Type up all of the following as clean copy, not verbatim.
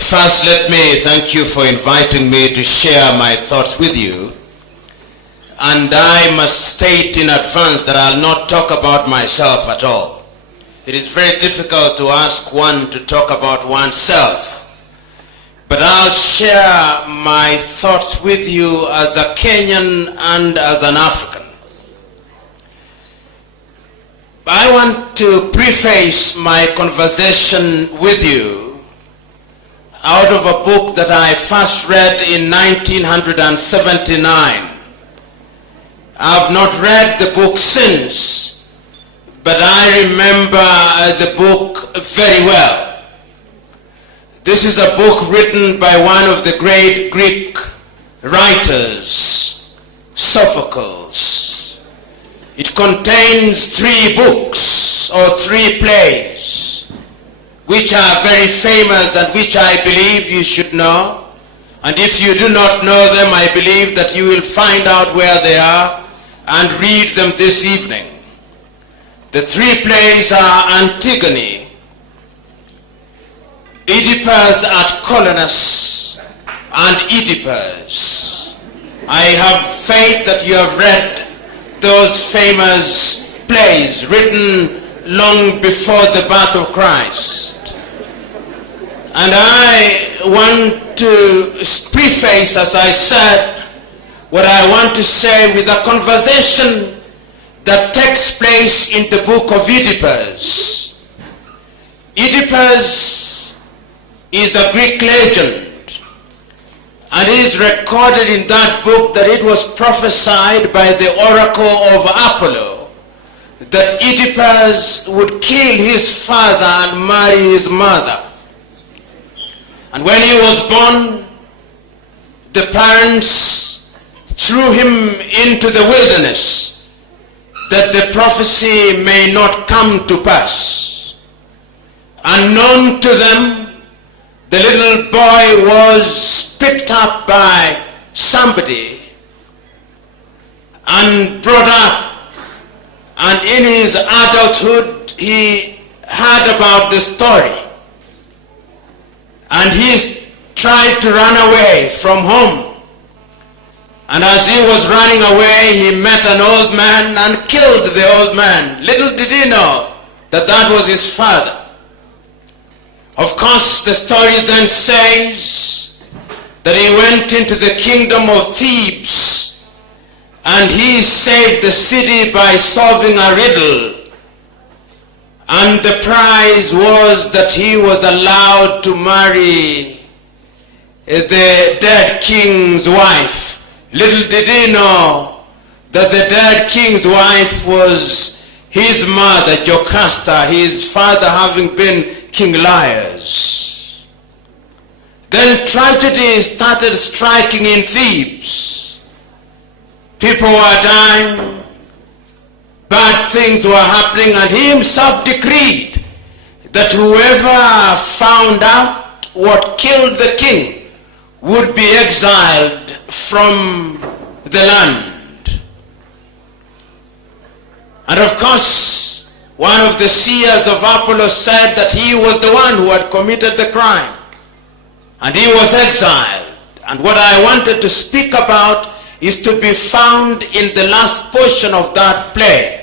First, let me thank you for inviting me to share my thoughts with you. And I must state in advance that I'll not talk about myself at all. It is very difficult to ask one to talk about oneself. But I'll share my thoughts with you as a Kenyan and as an African. I want to preface my conversation with you out of a book that I first read in 1979. I've not read the book since, but I remember the book very well. This is a book written by one of the great Greek writers, Sophocles. It contains 3 books or 3 plays, which are very famous and which I believe you should know. And if you do not know them, I believe that you will find out where they are and read them this evening. The 3 plays are Antigone, Oedipus at Colonus, and Oedipus. I have faith that you have read those famous plays written long before the birth of Christ. And I want to preface, as I said, what I want to say with a conversation that takes place in the book of Oedipus. Oedipus is a Greek legend, and it is recorded in that book that it was prophesied by the oracle of Apollo that Oedipus would kill his father and marry his mother. And when he was born, the parents threw him into the wilderness that the prophecy may not come to pass. Unknown to them, the little boy was picked up by somebody and brought up, and in his adulthood he heard about the story, and he tried to run away from home. And as he was running away, he met an old man and killed the old man. Little did he know that that was his father. Of course, the story then says that he went into the kingdom of Thebes and he saved the city by solving a riddle. And the prize was that he was allowed to marry the dead king's wife. Little did he know that the dead king's wife was his mother, Jocasta, his father having been King Liars. Then tragedy started striking in Thebes. People were dying, bad things were happening, and he himself decreed that whoever found out what killed the king would be exiled from the land. And of course, one of the seers of Apollo said that he was the one who had committed the crime, and he was exiled. And what I wanted to speak about is to be found in the last portion of that play,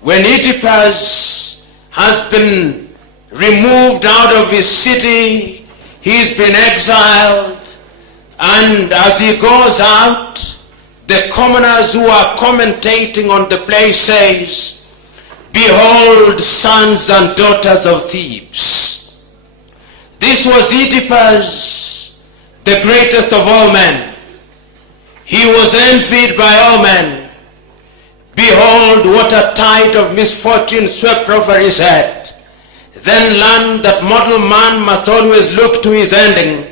when Oedipus has been removed out of his city, he's been exiled, and as he goes out, the commoners who are commentating on the play says, "Behold, sons and daughters of Thebes." This was Oedipus, the greatest of all men. He was envied by all men. Behold, what a tide of misfortune swept over his head. Then learn that mortal man must always look to his ending,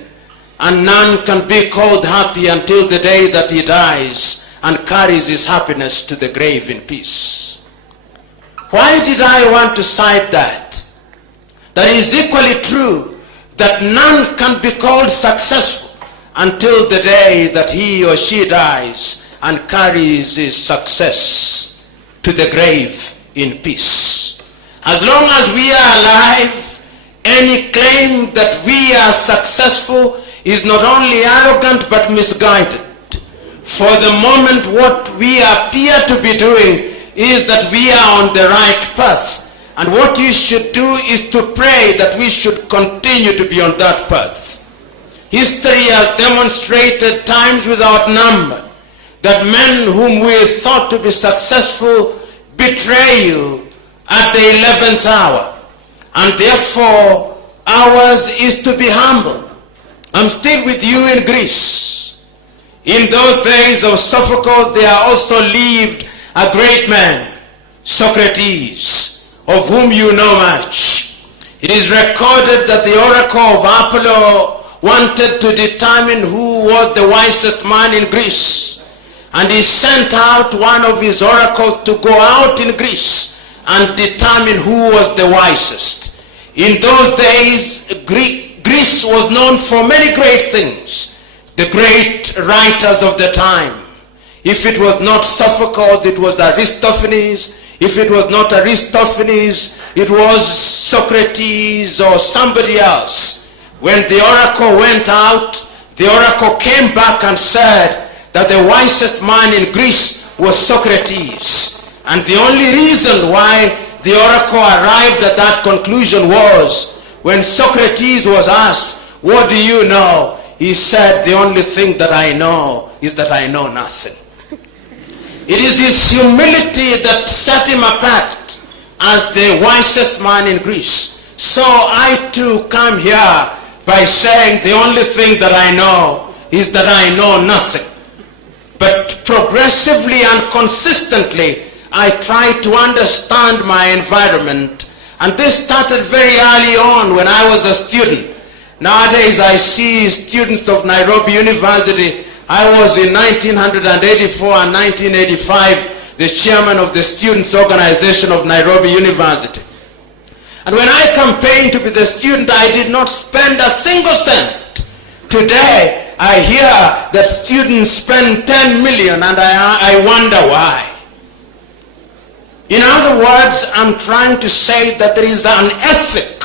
and none can be called happy until the day that he dies and carries his happiness to the grave in peace. Why did I want to cite that? That is equally true that none can be called successful until the day that he or she dies and carries his success to the grave in peace. As long as we are alive, any claim that we are successful is not only arrogant but misguided. For the moment, what we appear to be doing is that we are on the right path. And what you should do is to pray that we should continue to be on that path. History has demonstrated times without number that men whom we thought to be successful betray you at the 11th hour. And therefore, ours is to be humble. I'm still with you in Greece. In those days of Sophocles, there also lived a great man, Socrates, of whom you know much. It is recorded that the oracle of Apollo wanted to determine who was the wisest man in Greece. And he sent out one of his oracles to go out in Greece and determine who was the wisest. In those days, Greece was known for many great things. The great writers of the time. If it was not Sophocles, it was Aristophanes. If it was not Aristophanes, it was Socrates or somebody else. When the oracle went out, the oracle came back and said that the wisest man in Greece was Socrates. And the only reason why the oracle arrived at that conclusion was when Socrates was asked, "What do you know?" He said, "The only thing that I know is that I know nothing." It is his humility that set him apart as the wisest man in Greece. So I too come here by saying the only thing that I know is that I know nothing. But progressively and consistently, I try to understand my environment. And this started very early on when I was a student. Nowadays I see students of Nairobi University. I was in 1984 and 1985 the chairman of the Students' Organization of Nairobi University. And when I campaigned to be the student, I did not spend a single cent. Today, I hear that students spend 10 million and I wonder why. In other words, I'm trying to say that there is an ethic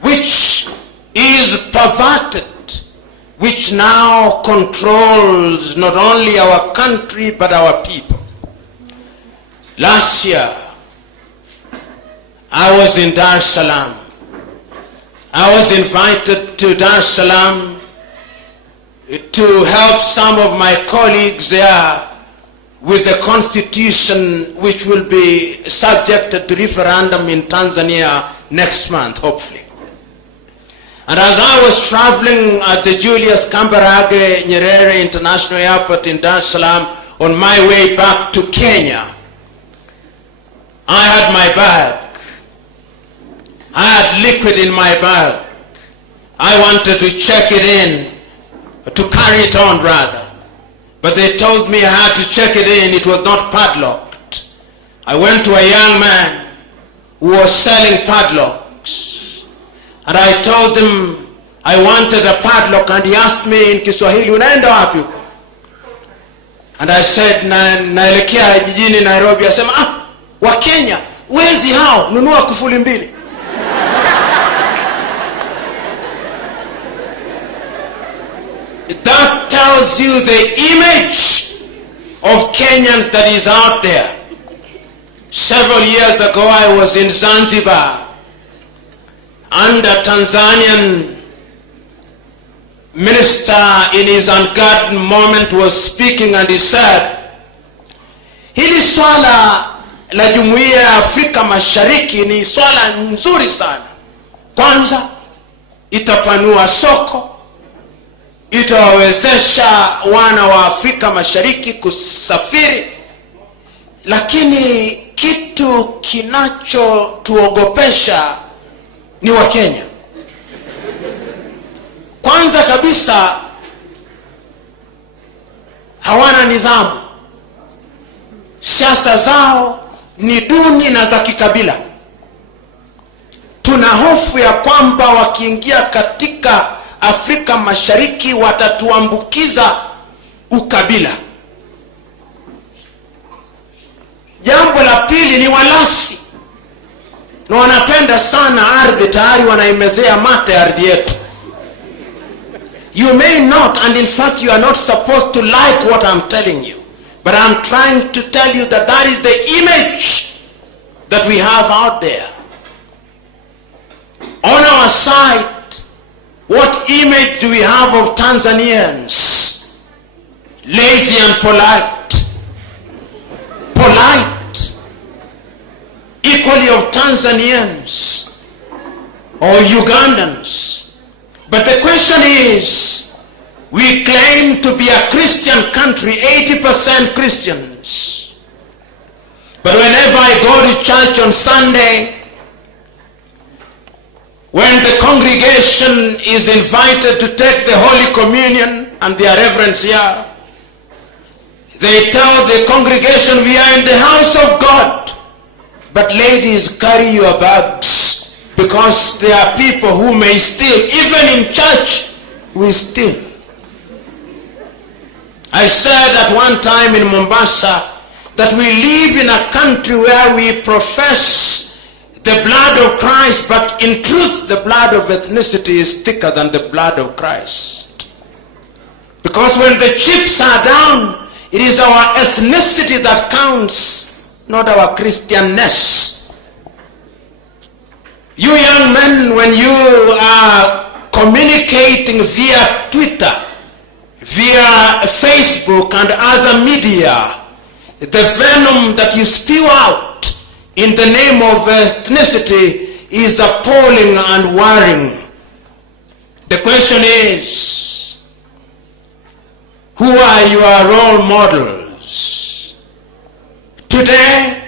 which is perverted, which now controls not only our country but our people. Last year, I was in Dar es Salaam. I was invited to Dar es Salaam to help some of my colleagues there with the constitution which will be subjected to referendum in Tanzania next month, hopefully. And as I was traveling at the Julius Kambarage Nyerere International Airport in Dar es Salaam on my way back to Kenya, I had my bag. I had liquid in my bag. I wanted to check it in, to carry it on rather. But they told me I had to check it in. It was not padlocked. I went to a young man who was selling padlocks. And I told him I wanted a padlock, and he asked me in Kiswahili, "Unaenda wapi huko?" And I said, naelekea jijini Nairobi. Asema, wa Kenya, wezi hao, nunua kufuli mbili. That tells you the image of Kenyans that is out there. Several years ago, I was in Zanzibar, and a Tanzanian minister in his unguarded moment was speaking, and he said, hili swala la Jumuiya ya Afrika Mashariki ni swala nzuri sana. Kwanza, itapanua soko, itawawezesha wana wa Afrika Mashariki kusafiri, lakini kitu kinachotuogopesha ni wa Kenya. Kwanza kabisa, hawana nidhamu. Siasa zao ni duni na za kikabila. Tuna hofu ya kwamba wakiingia katika Afrika Mashariki watatuambukiza ukabila. Jambo la pili ni walafi. na wanapenda sana ardhi, tayari wanaimezea mate ardhi yetu. You may not, and in fact you are not supposed to like what I'm telling you, but I'm trying to tell you that that is the image that we have out there. On our side, what image do we have of Tanzanians? Lazy and polite. Polite. Equally of Tanzanians or Ugandans. But the question is, we claim to be a Christian country, 80% Christians. But whenever I go to church on Sunday, when the congregation is invited to take the Holy Communion, and their reverends here, they tell the congregation, we are in the house of God. But ladies, carry your bags, because there are people who may steal. Even in church, we steal. I said at one time in Mombasa that we live in a country where we profess the blood of Christ, but in truth the blood of ethnicity is thicker than the blood of Christ. Because when the chips are down, it is our ethnicity that counts, not our Christianness. You young men, when you are communicating via Twitter, via Facebook and other media, the venom that you spew out in the name of ethnicity is appalling and worrying. The question is, who are your role models? Today,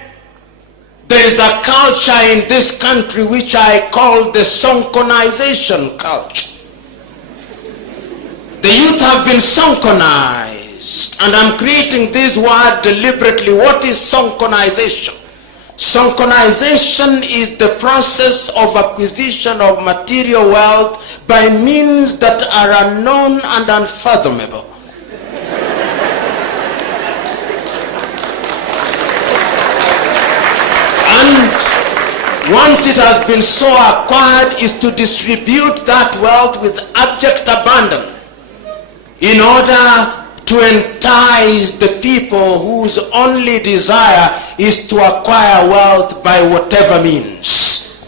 there is a culture in this country which I call the sonkonization culture. The youth have been sonkonized, and I'm creating this word deliberately. What is sonkonization? Sonkonization is the process of acquisition of material wealth by means that are unknown and unfathomable. And once it has been so acquired, is to distribute that wealth with abject abandon in order to entice the people whose only desire is to acquire wealth by whatever means.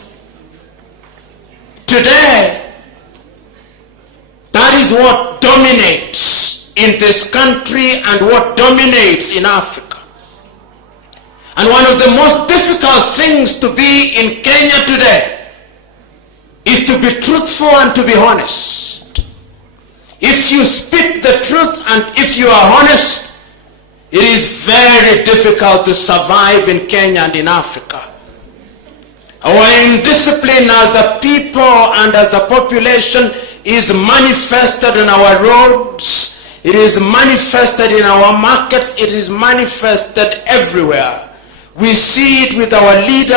Today, that is what dominates in this country and what dominates in Africa. And one of the most difficult things to be in Kenya today is to be truthful and to be honest. If you speak the truth and if you are honest, it is very difficult to survive in Kenya and in Africa. Our indiscipline as a people and as a population is manifested in our roads, it is manifested in our markets, it is manifested everywhere. We see it with our leaders.